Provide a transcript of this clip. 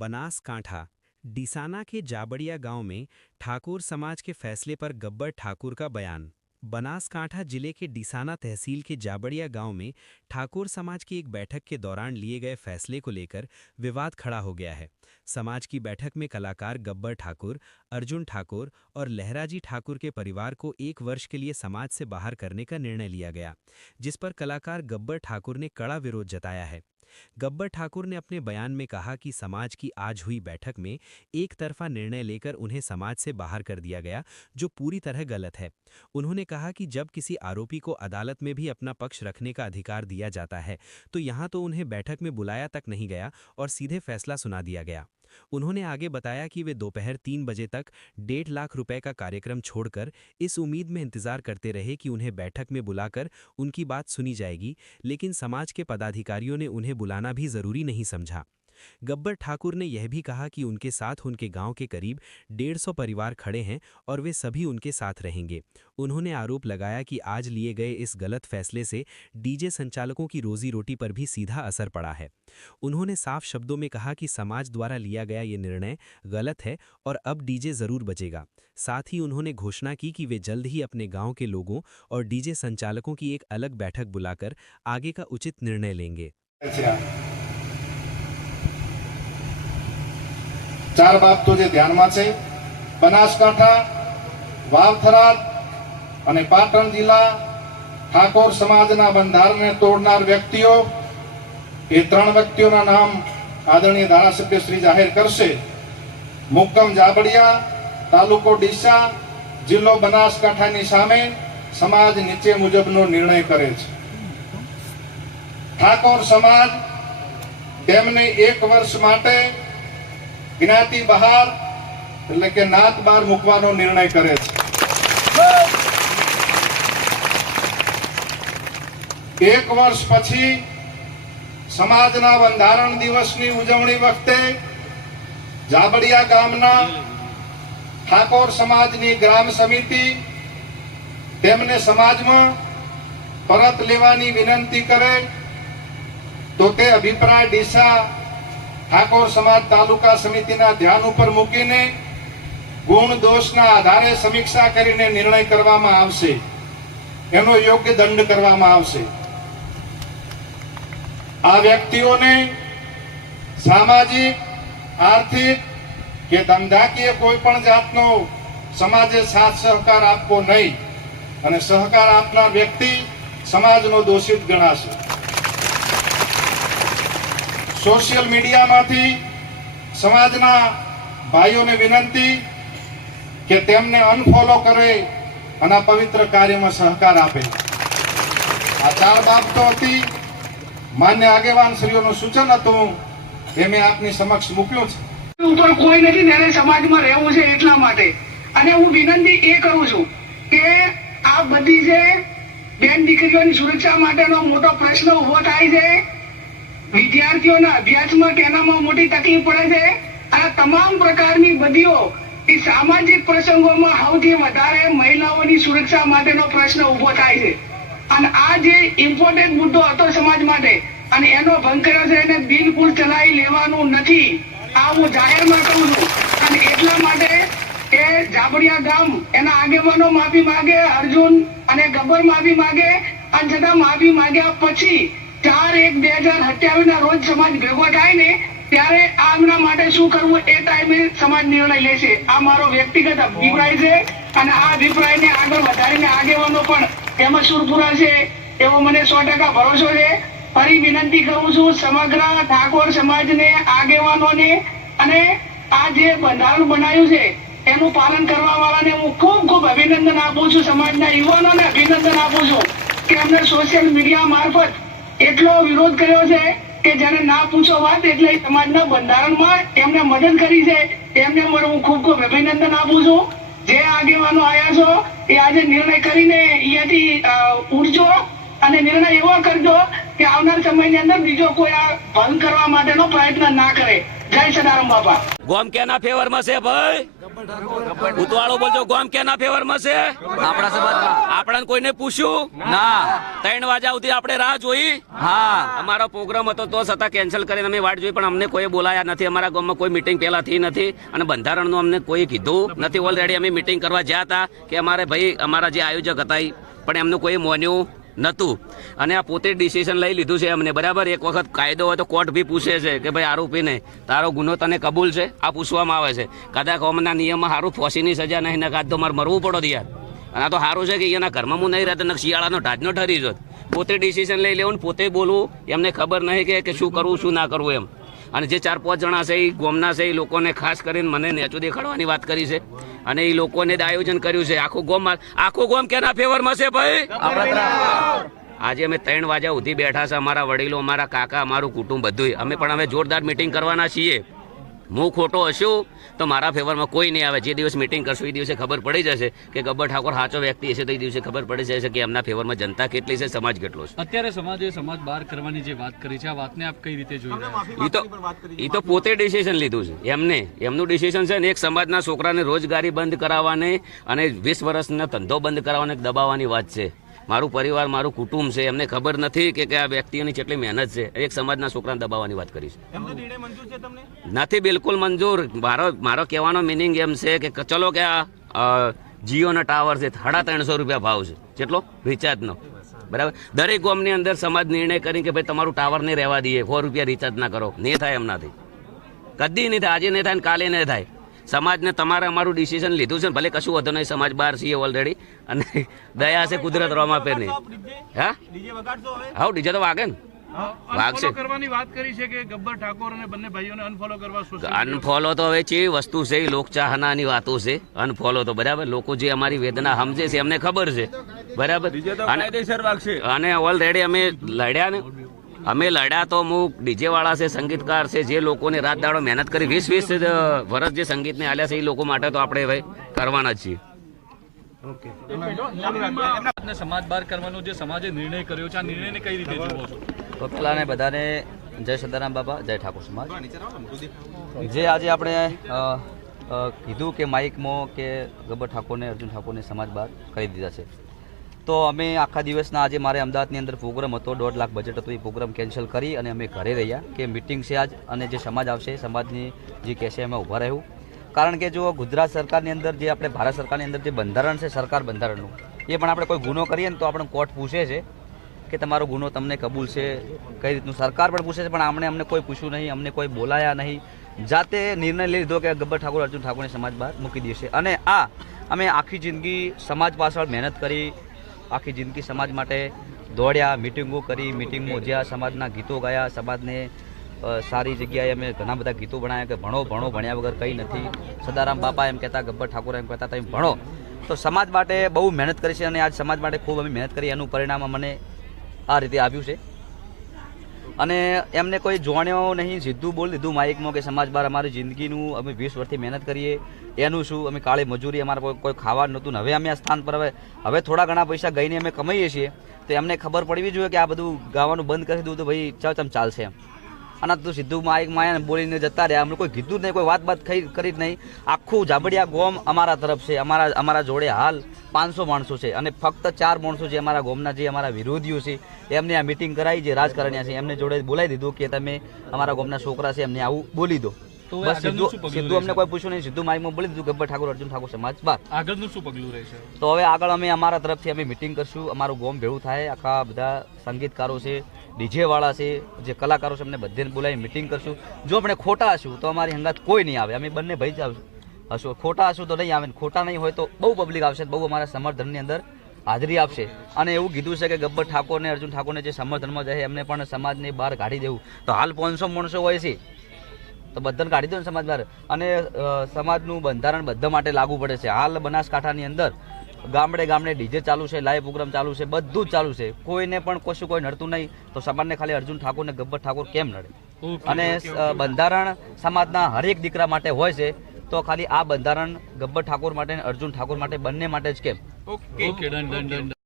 बनासकांठा डीसाना के जाबड़िया गांव में ठाकुर समाज के फैसले पर गब्बर ठाकुर का बयान। बनासकांठा जिले के डीसाना तहसील के जाबड़िया गांव में ठाकुर समाज की एक बैठक के दौरान लिए गए फैसले को लेकर विवाद खड़ा हो गया है। समाज की बैठक में कलाकार गब्बर ठाकुर, अर्जुन ठाकुर और लहराजी ठाकुर के परिवार को 1 वर्ष के लिए समाज से बाहर करने का निर्णय लिया गया, जिस पर कलाकार गब्बर ठाकुर ने कड़ा विरोध जताया है। गब्बर ठाकुर ने अपने बयान में कहा कि समाज की आज हुई बैठक में एक तरफा निर्णय लेकर उन्हें समाज से बाहर कर दिया गया, जो पूरी तरह गलत है। उन्होंने कहा कि जब किसी आरोपी को अदालत में भी अपना पक्ष रखने का अधिकार दिया जाता है, तो यहाँ तो उन्हें बैठक में बुलाया तक नहीं गया और सीधे फैसला सुना दिया गया। उन्होंने आगे बताया कि वे दोपहर 3 बजे तक 1.5 लाख रुपए का कार्यक्रम छोड़कर इस उम्मीद में इंतजार करते रहे कि उन्हें बैठक में बुलाकर उनकी बात सुनी जाएगी, लेकिन समाज के पदाधिकारियों ने उन्हें बुलाना भी जरूरी नहीं समझा। गब्बर ठाकुर ने यह भी कहा कि उनके साथ उनके गांव के करीब 150 परिवार खड़े हैं और वे सभी उनके साथ रहेंगे। उन्होंने आरोप लगाया कि आज लिए गए इस गलत फैसले से डीजे संचालकों की रोजी रोटी पर भी सीधा असर पड़ा है। उन्होंने साफ शब्दों में कहा कि समाज द्वारा लिया गया ये निर्णय गलत है और अब डीजे जरूर बजेगा। साथ ही उन्होंने घोषणा की कि वे जल्द ही अपने गांव के लोगों और डीजे संचालकों की एक अलग बैठक बुलाकर आगे का उचित निर्णय लेंगे। 4 બાબતો જે ધ્યાનમાં છે, બનાસકાંઠા, વાવથરાદ અને પાટણ જિલ્લા ઠાકોર સમાજના બંધારણને તોડનાર વ્યક્તિઓ, એ 3 વ્યક્તિઓના નામ આદરણીય ધારાસભ્ય શ્રી જાહેર કરશે। મુક્કમ જાબડિયા, તાલુકો ડીસા, જિલ્લો બનાસકાંઠાની સામે સમાજ નીચે મુજબનો નિર્ણય કરે છે। ઠાકોર સમાજ તેમને 1 વર્ષ માટે જ્ઞાતિ બહાર એટલે કે નાત બહાર મૂકવાનો નિર્ણય કરે છે। 1 વર્ષ પછી સમાજના બંધારણ દિવસની ઉજવણી વખતે જાબડિયા ગામના ઠાકોર સમાજની ગ્રામ સમિતિ તેમને સમાજમાં પરત લેવાની વિનંતી કરે તો તે અભિપ્રાય ડીસા ઠાકોર સમાજ તાલુકા સમિતિના ધ્યાન ઉપર મૂકીને ગુણ દોષના આધારે સમીક્ષા કરીને નિર્ણય કરવામાં આવશે, એનો યોગ્ય દંડ કરવામાં આવશે। આ વ્યક્તિઓને સામાજિક, આર્થિક કે ધંધાકીય કોઈ પણ જાતનો સમાજે સાથ સહકાર આપવો નહીં અને સહકાર આપનાર વ્યક્તિ સમાજનો દોષિત ગણાશે। સોશિયલ મીડિયામાંથી સમાજના ભાઈઓને વિનંતી કે તેમને અનફોલો કરે અને પવિત્ર કાર્યમાં સહકાર આપે। આ 4 બાબતો હતી। માન્ય આગેવાન શ્રીઓનું સૂચન હતું, એ મેં આપની સમક્ષ મૂક્યું છે। ઉપર કોઈ નથી, ત્યારે સમાજમાં રહેવું છે એટલા માટે। અને હું વિનંતી એ કરું છું કે આ બધી જે બેન દીકરીઓની સુરક્ષા માટેનો મોટો પ્રશ્ન ઉભો થાય છે, વિદ્યાર્થીઓના અભ્યાસમાં કેનામાં મોટી તકલીફ પડે છે, આ તમામ પ્રકારની બદીઓ એ સામાજિક પ્રસંગોમાં સૌથી વધારે મહિલાઓની સુરક્ષા માટેનો પ્રશ્ન ઉભો થાય છે। અને આ જે ઇમ્પોર્ટન્ટ મુદ્દો હતો સમાજ માટે અને એનો ભંગ કર્યો છે, એને બિલકુલ ચલાવી લેવાનું નથી, આ હું જાહેરમાં કહું છું। અને એટલા માટે એ જાબડિયા ગામ એના આગેવાનો માફી માગે, અર્જુન અને ગબ્બર માફી માગે, અને છતાં માફી માગ્યા પછી 4/1/2027 ના રોજ સમાજ ભેગો થાય ને ત્યારે આમના માટે શું કરવું એ ટાઈમે સમાજ નિર્ણય લેશે। આ મારો વ્યક્તિગત અભિપ્રાય છે અને આ અભિપ્રાયને આગળ વધારીને આગેવાનો પણ એમાં સુરપુરા છે એવો મને 100% ભરોસો છે। ફરી વિનંતી કરું છું સમગ્ર ઠાકોર સમાજને, આગેવાનોને અને આ જે બંધારણ બનાવ્યું છે એનું પાલન કરવા વાળાને હું ખૂબ અભિનંદન આપું છું। સમાજના યુવાનોને અભિનંદન આપું છું કે અમને સોશિયલ મીડિયા મારફત એટલો વિરોધ કર્યો છે કે જેને ના પૂછો વાત, એટલે સમાજના બંધારણમાં એમને મદદ કરી છે, એમને હું ખૂબ અભિનંદન આપું છું। જે આગેવાનો આવ્યા છો એ આજે નિર્ણય કરીને અહીંયાથી ઉઠજો અને નિર્ણય એવો કરજો કે આવનાર સમયની અંદર બીજો કોઈ આ ભંગ કરવા માટેનો પ્રયત્ન ના કરે। જય સદારામ બાપા। ગોમ કેના ફેવરમાં છે ભાઈ? ઉતવાળો બોલજો ગોમ કેના ફેવરમાં છે? આપણા સમાજમાં આપણને કોઈને પૂછ્યું ના. 3 વાગ્યા સુધી આપણે રાહ જોઈ. હા. અમારો પ્રોગ્રામ હતો તો છતાં કેન્સલ કરીને અમે વાટ જોઈ, પણ અમને કોઈ બોલાયા નથી. અમારા ગામમાં કોઈ મિટિંગ પહેલા થઈ નથી અને બંધારણનું અમને કોઈ કીધું નથી. ઓલરેડી અમે મિટિંગ કરવા જ્યાં હતા કે અમારે ભાઈ અમારા જે આયોજક હતા પણ એમનું કોઈ માન્યું નતું અને આ પોતે ડિસિઝન લઈ લીધું છે એમને. બરાબર, એક વખત કાયદો હોય તો કોર્ટ બી પૂછે છે કે ભાઈ આરોપીને તારો ગુનો તને કબૂલ છે, આ પૂછવામાં આવે છે. કદાચ કોમના નિયમમાં સારું ફોસીની સજા નહીં ને કાં તો મારે મરવું પડો યાર. અને આ તો સારું છે કે એના ઘરમાં હું નહીં રહેતો ને શિયાળાનો ઢાજનો ઠરી જોત. પોતે ડિસિઝન લઈ લેવું ને પોતે બોલવું, એમને ખબર નહીં કે શું કરવું શું ના કરવું એમ. અને જે 4-5 જણા છે એ ગોમના છે એ લોકોને ખાસ કરીને મને નેચું દેખાડવાની વાત કરી છે અને એ લોકોને જ આયોજન કર્યું છે. આખું ગોમ કેના ફેવરમાં છે ભાઈ? આજે અમે 3 વાગ્યા સુધી બેઠા છે. અમારા વડીલો, અમારા કાકા, અમારું કુટુંબ બધું. અમે પણ હવે જોરદાર મિટિંગ કરવાના છીએ. હું ખોટો હશું તો મારા ફેવરમાં કોઈ નહીં આવે. જે દિવસ મિટિંગ કરશું એ દિવસે ખબર પડી જશે કે ગબ્બર ઠાકોર સાચો વ્યક્તિ હશે તો એ દિવસે ખબર પડી જશે કે એમના ફેવરમાં જનતા કેટલી છે, સમાજ કેટલો છે. અત્યારે સમાજે સમાજ બહાર કરવાની જે વાત કરી છે, આ વાતને આપ કઈ રીતે જોઈ રહ્યા છો? એ તો પોતે ડિસિઝન લીધું છે એમનું ડિસિઝન છે ને. એક સમાજના છોકરાને રોજગારી બંધ કરાવવાની અને 20 વર્ષનો ધંધો બંધ કરાવવાને દબાવવાની વાત છે. મારું પરિવાર, મારું કુટુંબ છે, એમને ખબર નથી કે આ વ્યક્તિઓની કેટલી મહેનત છે. એક સમાજના છોકરાને દબાવવાની વાત કરી છે. નથી બિલકુલ મંજૂર. મારો કહેવાનો મિનિંગ એમ છે કે ચલો કે આ જીઓના ટાવર છે 350 રૂપિયા ભાવ છે. કેટલો રિચાર્જનો? બરાબર, દરેક ગામની અંદર સમાજ નિર્ણય કરી કે ભાઈ તમારું ટાવર નહીં રહેવા દઈએ, 100 રૂપિયા રિચાર્જ ના કરો. નહીં થાય એમનાથી, કદી નહીં થાય. આજે નહીં થાય ને કાલે નહીં થાય. સમાજને તમારે અમારું ડિસિઝન લીધું છે, ભલે કશું વધુ નહીં. સમાજ બહાર છીએ ઓલરેડી અને દયા છે કુદરત રોમા પે નહીં. હા ડીજે તો વાગે ને, વાગશે. કરવાની વાત કરી છે કે ગબ્બર ઠાકોર અને બંને ભાઈઓને અનફોલો કરવા. અનફોલો તો હવે છે વસ્તુ છે, લોકચાહનાની વાતો છે. અનફોલો તો બરાબર, લોકો જે અમારી વેદના સમજે છે એમને ખબર છે. બરાબર, અને ઓલરેડી અમે લડ્યા ને. અમે લડ્યા તો અમુક ડીજે વાળા છે, સંગીતકાર છે, જે લોકોને રાત દાડો મહેનત કરી 20 વર્ષ જે સંગીતને આલ્યા છે એ લોકો માટે તો આપણે ભાઈ કરવાના જ છીએ. સમાજ બહાર કરવાનો જે સમાજે નિર્ણય કર્યો છે, આ નિર્ણયને કઈ રીતે જુઓ છો? તો પહેલાને બધાને જય સદારામ બાપા, જય ઠાકોર સમાજ. જે આજે આપણે કીધું કે માઇકમાં કે ગબ્બર ઠાકોરને, અર્જુન ઠાકોરને સમાજ બહાર કરી દીધા છે. તો અમે આખા દિવસના આજે મારે અમદાવાદની અંદર પ્રોગ્રામ હતો, 1.5 લાખ બજેટ હતું. એ પ્રોગ્રામ કેન્સલ કરી અને અમે ઘરે રહ્યા કે મિટિંગ છે આજ, અને જે સમાજ આવશે સમાજની જે કહેશે એમાં ઊભા રહેવું. કારણ કે જો ગુજરાત સરકારની અંદર જે આપણે ભારત સરકારની અંદર જે બંધારણ છે, સરકાર બંધારણનું, એ પણ આપણે કોઈ ગુનો કરીએ ને તો આપણે કોર્ટ પૂછે છે કે તમારો ગુનો તમને કબૂલ છે, કઈ રીતનું. સરકાર પણ પૂછે છે, પણ અમને કોઈ પૂછ્યું નહીં, અમને કોઈ બોલાયા નહીં. જાતે નિર્ણય લઈ લીધો કે ગબ્બર ઠાકોર, અર્જુન ઠાકોરને સમાજ બહાર મૂકી દેશે. અને આ અમે આખી જિંદગી સમાજ પાછળ મહેનત કરી, આખી જિંદગી સમાજ માટે દોડ્યા, મિટિંગો કરી, મિટિંગમાં જ્યાં સમાજના ગીતો ગાયા, સમાજને સારી જગ્યાએ અમે ઘણા બધા ગીતો બનાવ્યા કે ભણો ભણો, ભણ્યા વગર કંઈ નથી. સદારામ બાપા એમ કહેતા, ગબ્બર ઠાકોર એમ કહેતા તમે ભણો. તો સમાજ માટે બહુ મહેનત કરી છે અને આજ સમાજ માટે ખૂબ અમે મહેનત કરી. એનું પરિણામ અમને આ રીતે આવ્યું છે. અને એમને કોઈ જોણ્યો નહીં, સીધું બોલી દીધું માઇકમાં કે સમાજ બહાર. અમારી જિંદગીનું અમે 20 વર્ષથી મહેનત કરીએ એનું શું, અમે કાળી મજૂરી, અમારે કોઈ ખાવાનું નહોતું ને હવે અમે આ સ્થાન પર હવે થોડા ઘણા પૈસા ગઈને અમે કમાઈએ છીએ. તો એમને ખબર પડવી જોઈએ કે આ બધું ગાવાનું બંધ કરી દીધું તો ભાઈ ચમ ચાલશે એમ. અને તું સીધું માઇકમાં આવ્યા ને બોલીને જતા રહ્યા. અમને કોઈ કીધું જ નહીં, કોઈ વાત કરી જ નહીં. આખું જાબડિયા ગોમ અમારા તરફ છે. અમારા જોડે હાલ 500 માણસો છે અને ફક્ત 4 માણસો જે અમારા ગોમના જે અમારા વિરોધીઓ છે એમને આ મિટિંગ કરાવી, જે રાજકારણીયા છે એમને જોડે બોલાવી દીધું કે તમે અમારા ગોમના છોકરા છે એમને આવું બોલી દો. બસ સીધું અમને કોઈ પૂછ્યું નહીં, સીધું માઇકમાં બોલી દીધું ગબ્બર ઠાકોર, અર્જુન ઠાકોર સમાજ બહાર. આગળનું શું પગલું રહેશે? તો હવે આગળ અમે અમારા તરફથી અમે મિટિંગ કરશું. અમારું ગોમ ભેળું થાય, આખા બધા સંગીતકારો છે, ડીજે વાળા છે, જે કલાકારો છે, અમને બધાને બોલાવી મિટિંગ કરશું. જો આપણે ખોટા હશું તો અમારી હંગાત કોઈ નહીં આવે. અમે બંને ભાઈ જ હશું. ખોટા હશું તો નહીં આવે, ખોટા નહીં હોય તો બહુ પબ્લિક આવશે, બહુ અમારા સમર્થનની અંદર હાજરી આપશે. અને એવું કીધું છે કે ગબ્બર ઠાકોરને, અર્જુન ઠાકોરને જે સમર્થનમાં જાય એમને પણ સમાજને બહાર કાઢી દેવું. તો હાલ 500 માણસો હોય છે તો બધાને કાઢી દો ને સમાજ બહાર. અને સમાજનું બંધારણ બધા માટે લાગુ પડે છે. હાલ બનાસકાંઠાની અંદર ગામડે ગામડે ડીજે ચાલુ છે, લાઈવ પ્રોગ્રામ ચાલુ છે, બધું જ ચાલુ છે. કોઈને પણ કશું કોઈ નડતું નહીં. તો સમાજને ખાલી અર્જુન ઠાકોર ને ગબ્બર ઠાકોર કેમ નડે? અને બંધારણ સમાજના હરેક દીકરા માટે હોય છે, તો ખાલી આ બંધારણ ગબ્બર ઠાકોર માટે, અર્જુન ઠાકોર માટે, બંને માટે જ કેમ? Okay, done.